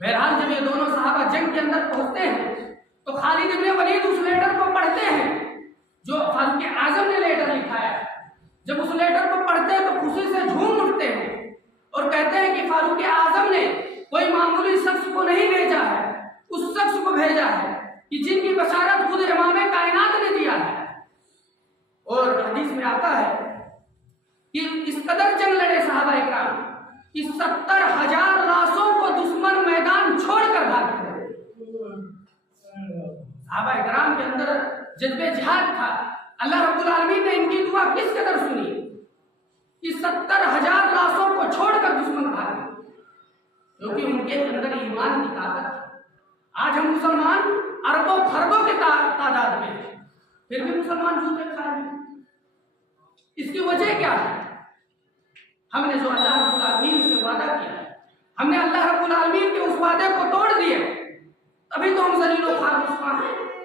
بہرحال جب یہ دونوں صحابہ جنگ کے اندر پہنچتے ہیں تو خالد بن ولید اس لیٹر کو پڑھتے ہیں جو فاروق اعظم نے لیٹر لکھا ہے۔ جب اس لیٹر کو پڑھتے ہیں تو خوشی سے جھوم اٹھتے ہیں اور کہتے ہیں کہ فاروق اعظم نے کوئی معمولی شخص کو نہیں بھیجا ہے، اس شخص کو بھیجا ہے کہ جن کی بشارت خود امام کائنات نے دیا ہے۔ اور حدیث میں آتا ہے کہ اس قدر جنگ لڑے صحابہ اکرام کہ 70,000 لاشوں کو دشمن میدان چھوڑ کر بھاگ گئے۔ صحابہ اکرام کے اندر جذبہ جہاد تھا۔ اللہ رب العالمین نے ان کی دعا کس قدر سنی کہ 70,000 لاشوں کو چھوڑ کر دشمن بھاگ گئے، کیونکہ ان کے اندر ایمان کی طاقت تھی۔ آج ہم مسلمان اربوں خربوں کے تعداد میں ہیں، پھر بھی مسلمان جوتے کھا رہے ہیں۔ اس کی وجہ کیا ہے؟ ہم نے جو اللہ رب العالمین سے وعدہ کیا ہے، ہم نے اللہ رب العالمین کے اس وعدے کو توڑ دیے، تبھی تو ہم ذلیل و خوار رسوا ہیں۔